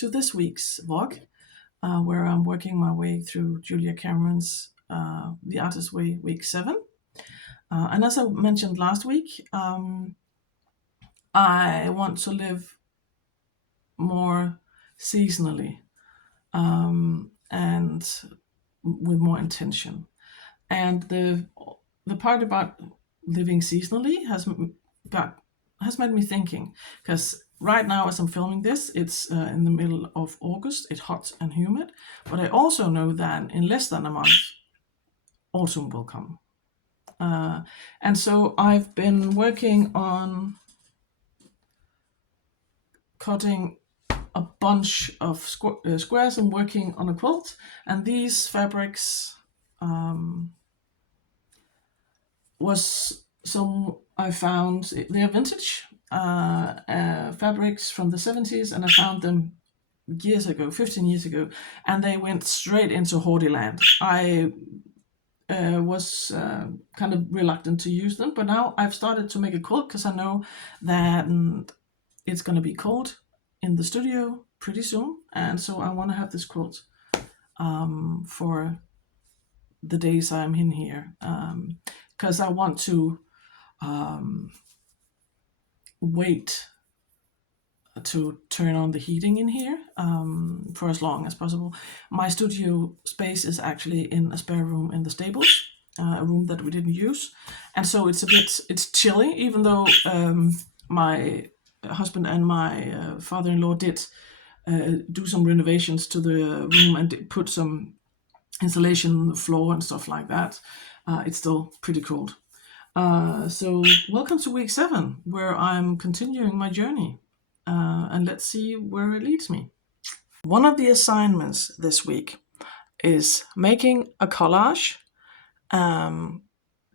to this week's vlog, where I'm working my way through Julia Cameron's The Artist's Way, week 7. And as I mentioned last week, I want to live more seasonally and with more intention. And the part about living seasonally has made me thinking, because right now as I'm filming this, it's in the middle of August. It's hot and humid, but I also know that in less than a month, autumn will come. And so I've been working on cutting a bunch of squares and working on a quilt. And these fabrics was some I found. They're vintage fabrics from the 70s, and I found them years ago, 15 years ago, and they went straight into hoardy land. I was kind of reluctant to use them, but now I've started to make a quilt because I know that it's going to be cold in the studio pretty soon, and so I want to have this quilt for the days I'm in here, because I want to wait to turn on the heating in here for as long as possible. My studio space is actually in a spare room in the stables, a room that we didn't use, and so it's chilly, even though my husband and my father-in-law did do some renovations to the room and put some insulation on the floor and stuff like that. It's still pretty cold. So welcome to week 7, where I'm continuing my journey, and let's see where it leads me. One of the assignments this week is making a collage.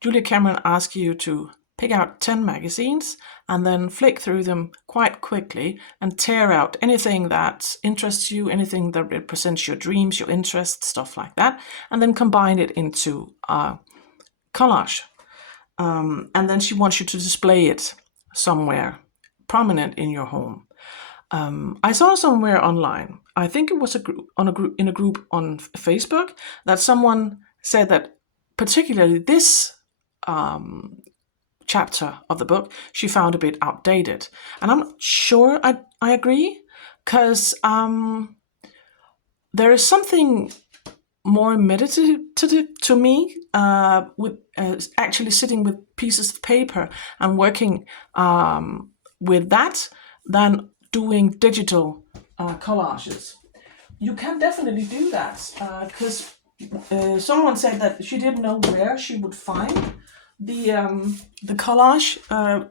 Julia Cameron asks you to pick out 10 magazines and then flick through them quite quickly and tear out anything that interests you, anything that represents your dreams, your interests, stuff like that, and then combine it into a collage. And then she wants you to display it somewhere prominent in your home. I saw somewhere online, I think it was in a group on Facebook, that someone said that particularly this chapter of the book she found a bit outdated, and I'm not sure I agree, because there is something more meditative to me with actually sitting with pieces of paper and working with that than doing digital collages. You can definitely do that, because someone said that she didn't know where she would find the collage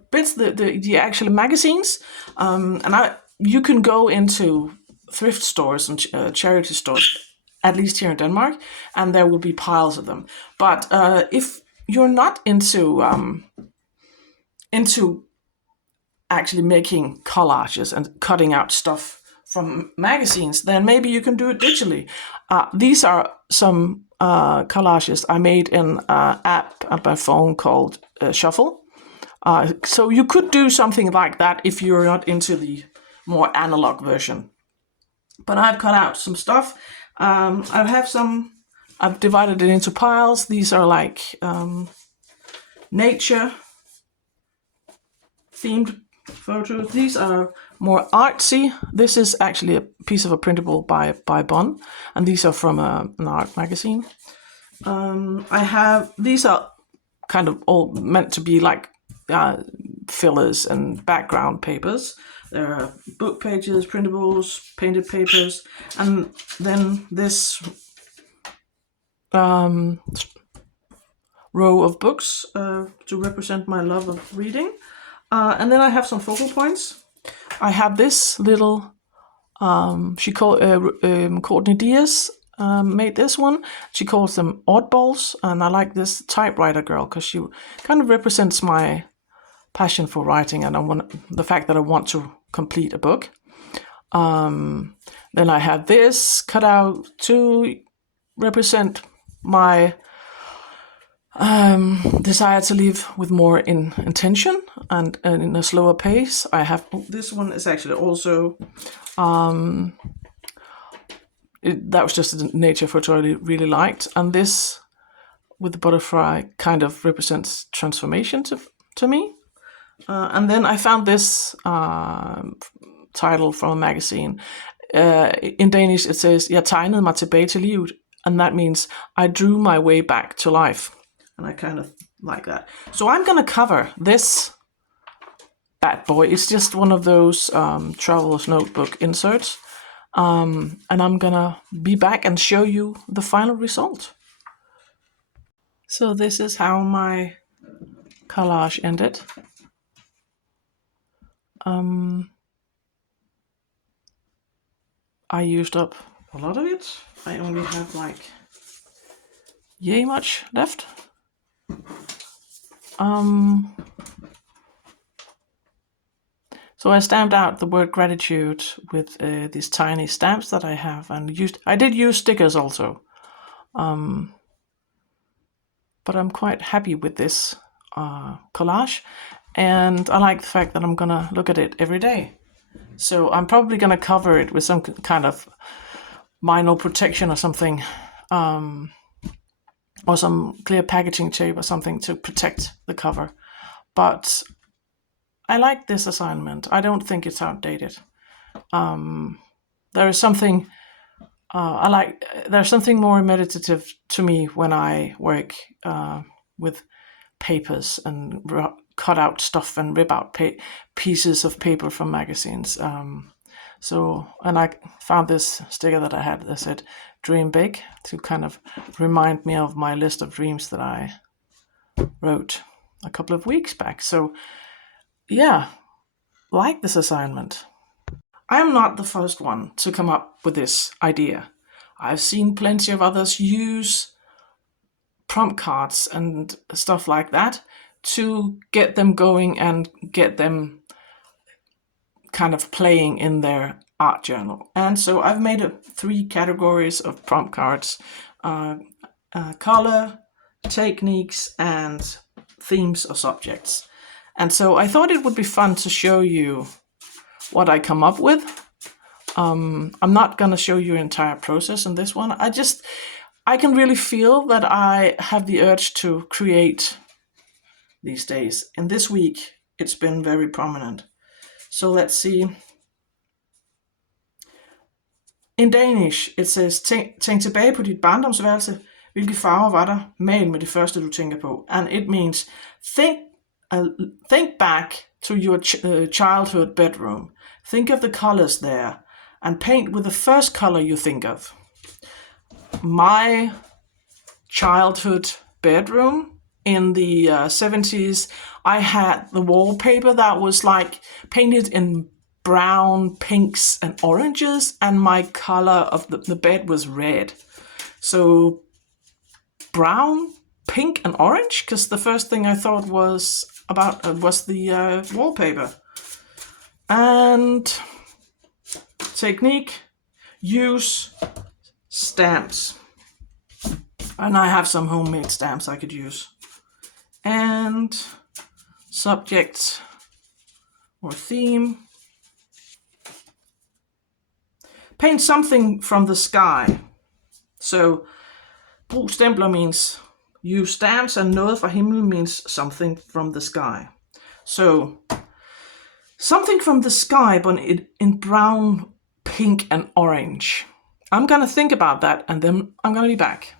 bits, the actual magazines, and you can go into thrift stores and charity stores, at least here in Denmark, and there will be piles of them. But if you're not into actually making collages and cutting out stuff from magazines, then maybe you can do it digitally. These are some collages I made in an app on my phone called Shuffle. So you could do something like that if you're not into the more analog version. But I've cut out some stuff. I've divided it into piles. These are like nature themed photos. These are more artsy. This is actually a piece of a printable by Bonn, and these are from an art magazine. These are kind of all meant to be like fillers and background papers. There are book pages, printables, painted papers, and then this row of books to represent my love of reading. And then I have some focal points. I have this little, Courtney Diaz made this one. She calls them oddballs, and I like this typewriter girl because she kind of represents my passion for writing, and the fact that I want to complete a book. Then I have this cut out to represent my desire to live with more intention and in a slower pace. I have this one is actually also that was just a nature photo I really liked. And this with the butterfly kind of represents transformation to me. And then I found this title from a magazine. In Danish it says, Jeg tegnede mig tilbage til livet. And that means I drew my way back to life. And I kind of like that. So I'm going to cover this bad boy. It's just one of those traveler's notebook inserts. And I'm going to be back and show you the final result. So this is how my collage ended. I used up a lot of it. I only have like yay much left. So I stamped out the word gratitude with these tiny stamps that I have, and I did use stickers also. But I'm quite happy with this collage, and I like the fact that I'm gonna look at it every day. So I'm probably gonna cover it with some kind of vinyl protection or something, or some clear packaging tape or something to protect the cover. But I like this assignment. I don't think it's outdated. There is something there's something more meditative to me when I work with papers and cut out stuff and rip out pieces of paper from magazines. And I found this sticker that I had that said "Dream Big" to kind of remind me of my list of dreams that I wrote a couple of weeks back. So yeah, like this assignment. I am not the first one to come up with this idea. I've seen plenty of others use prompt cards and stuff like that to get them going and get them kind of playing in their art journal. And so I've made 3 categories of prompt cards: color, techniques, and themes or subjects. And so I thought it would be fun to show you what I come up with. I'm not going to show you an entire process in this one. I can really feel that I have the urge to create these days. And this week, it's been very prominent. So let's see. In Danish, it says, tænk tilbage på dit barndomsværelse. Hvilke farver var der? Mal med det første, du tænker på. And it means, think back to your childhood bedroom. Think of the colors there and paint with the first color you think of. My childhood bedroom in the 70s, I had the wallpaper that was like painted in brown, pinks, and oranges, and my color of the bed was red. So brown, pink, and orange, because the first thing I thought was the wallpaper. And technique, use stamps. And I have some homemade stamps I could use. And subject or theme. Paint something from the sky. So, brug stempler means use stamps, and noget fra himlen means something from the sky. So, something from the sky, but in brown, pink, and orange. I'm gonna think about that, and then I'm gonna be back.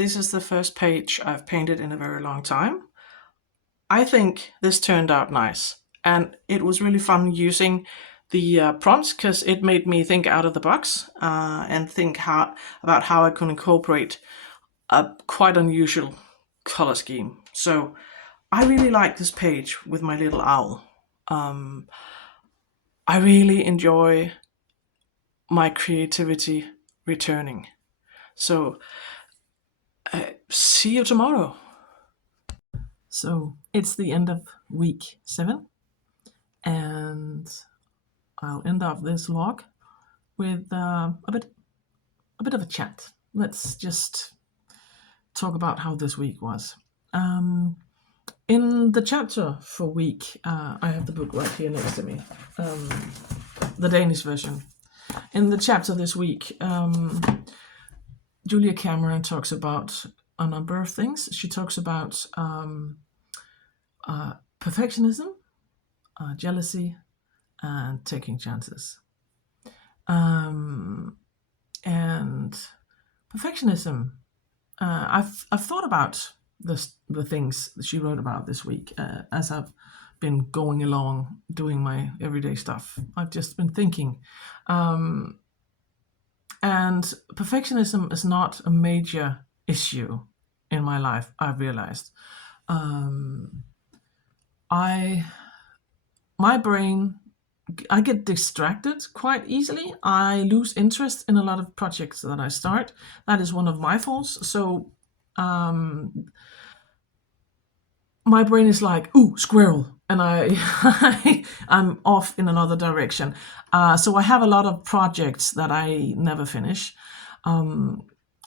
this is the first page I've painted in a very long time. I think this turned out nice, and it was really fun using the prompts because it made me think out of the box and think about how I could incorporate a quite unusual color scheme. So I really like this page with my little owl. I really enjoy my creativity returning. So see you tomorrow. So it's the end of week 7, and I'll end off this log with a bit of a chat. Let's just talk about how this week was. In the chapter for week, I have the book right here next to me, the Danish version. In the chapter this week, Julia Cameron talks about a number of things. She talks about perfectionism, jealousy, and taking chances. And perfectionism, I've thought about the things that she wrote about this week as I've been going along doing my everyday stuff. I've just been thinking. And perfectionism is not a major issue in my life, I've realized. My brain, I get distracted quite easily. I lose interest in a lot of projects that I start. That is one of my faults. So my brain is like, ooh, squirrel, and I'm off in another direction. So I have a lot of projects that I never finish.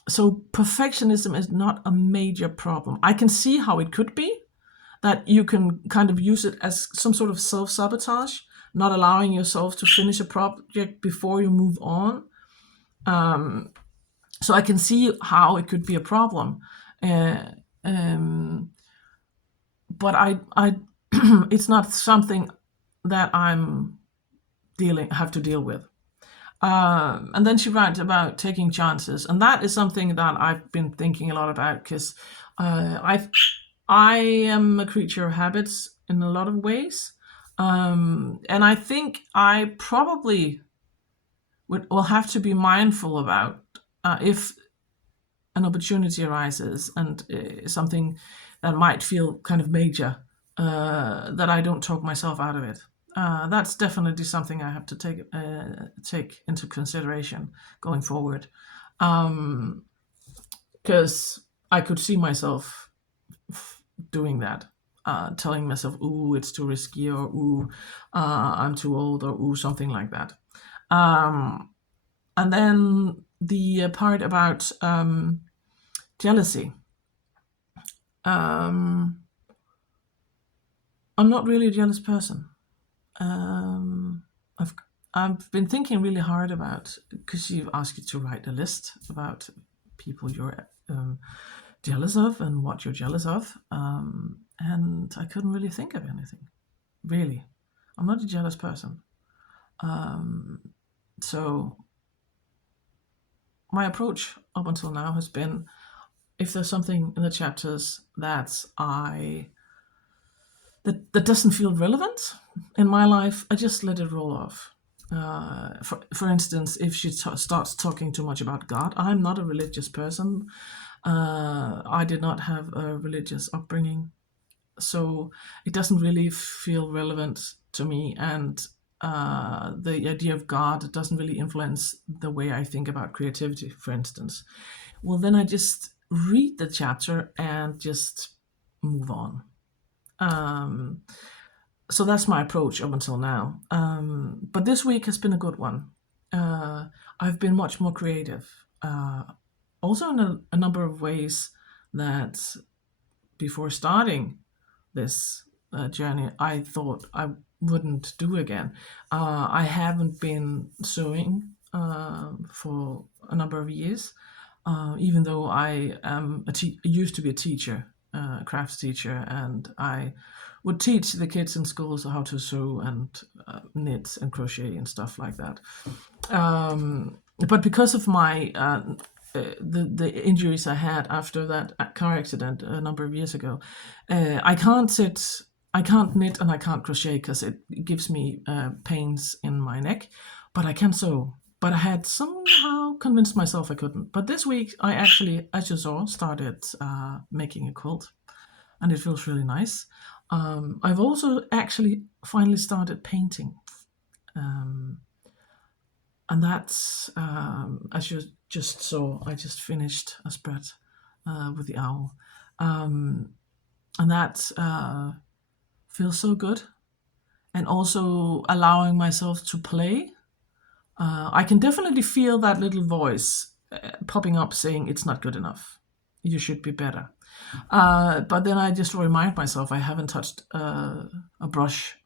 So perfectionism is not a major problem. I can see how it could be, that you can kind of use it as some sort of self-sabotage, not allowing yourself to finish a project before you move on. So I can see how it could be a problem. But I it's not something that I'm have to deal with. And then she writes about taking chances, and that is something that I've been thinking a lot about because I am a creature of habits in a lot of ways, and I think I probably will have to be mindful about if an opportunity arises and something that might feel kind of major, that I don't talk myself out of it. That's definitely something I have to take into consideration going forward, because I could see myself doing that, telling myself, "Ooh, it's too risky," or "Ooh, I'm too old," or "Ooh, something like that. And then the part about jealousy. I'm not really a jealous person. I've been thinking really hard about, because you asked you to write a list about people you're jealous of and what you're jealous of, and I couldn't really think of anything. Really, I'm not a jealous person. So my approach up until now has been, if there's something in the chapters that that doesn't feel relevant in my life, I just let it roll off. For instance, if she starts talking too much about God, I'm not a religious person. I did not have a religious upbringing, so it doesn't really feel relevant to me, and the idea of God doesn't really influence the way I think about creativity, for instance. Well, then I just read the chapter and just move on. So that's my approach up until now. But this week has been a good one. I've been much more creative, also in a number of ways that before starting this journey, I thought I wouldn't do again. I haven't been sewing for a number of years, even though I am used to be a teacher, crafts teacher, and I would teach the kids in schools how to sew and knit and crochet and stuff like that. But because of my the injuries I had after that car accident a number of years ago. I can't sit, I can't knit, and I can't crochet because it gives me pains in my neck, but I can sew. But I had somehow convinced myself I couldn't. But this week I actually, as you saw, started making a quilt, and it feels really nice. I've also actually finally started painting. Um, and that's as you just saw, I just finished a spread with the owl, um, and that feels so good. And also allowing myself to play. I can definitely feel that little voice popping up saying it's not good enough. You should be better. But then I just remind myself I haven't touched a brush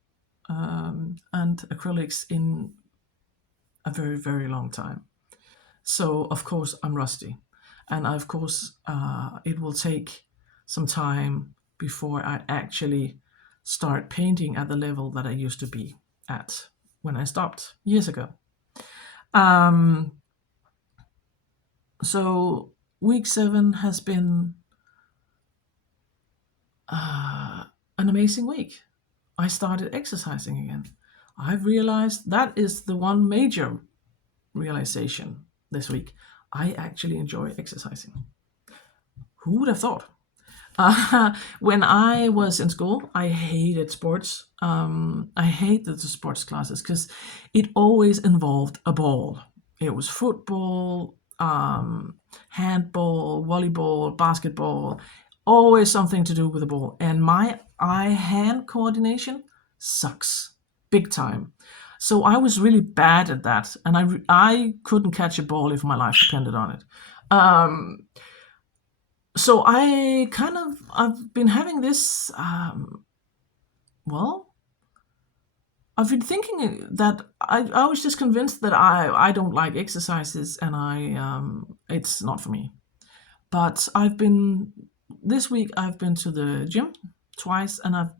and acrylics in a very, very long time. So, of course, I'm rusty. And of course, it will take some time before I actually start painting at the level that I used to be at when I stopped years ago. Um, so, week 7 has been an amazing week. I started exercising again. I've realized that is the one major realization this week. I actually enjoy exercising. Who would have thought? When I was in school, I hated sports. I hated the sports classes because it always involved a ball. It was football, handball, volleyball, basketball, always something to do with the ball. And my eye-hand coordination sucks big time. So I was really bad at that, and I couldn't catch a ball if my life depended on it. Um, so I've been having this. Well, I've been thinking that I was just convinced that I don't like exercises, and it's not for me. But this week I've been to the gym twice, and I've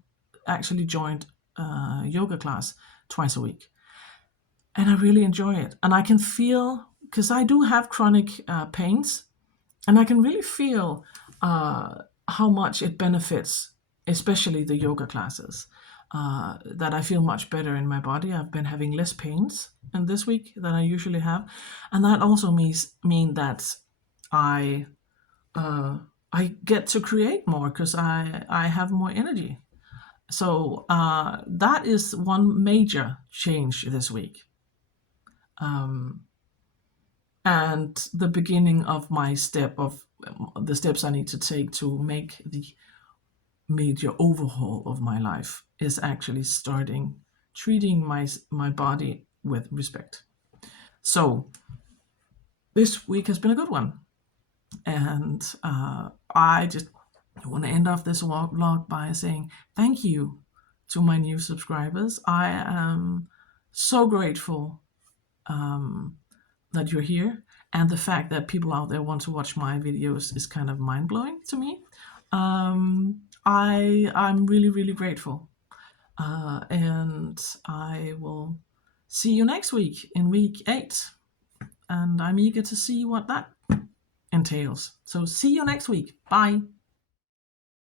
actually joined a yoga class twice a week, and I really enjoy it. And I can feel, because I do have chronic pains, and I can really feel how much it benefits, especially the yoga classes. That I feel much better in my body. I've been having less pains in this week than I usually have, and that also mean that I I get to create more because I have more energy. So that is one major change this week, and the beginning of my step of the steps I need to take to make the major overhaul of my life is actually starting treating my body with respect. So this week has been a good one, and I just want to end off this vlog by saying thank you to my new subscribers. I am so grateful that you're here, and the fact that people out there want to watch my videos is kind of mind-blowing to me. I'm really, really grateful. And I will see you next week in week 8. And I'm eager to see what that entails. So see you next week. Bye.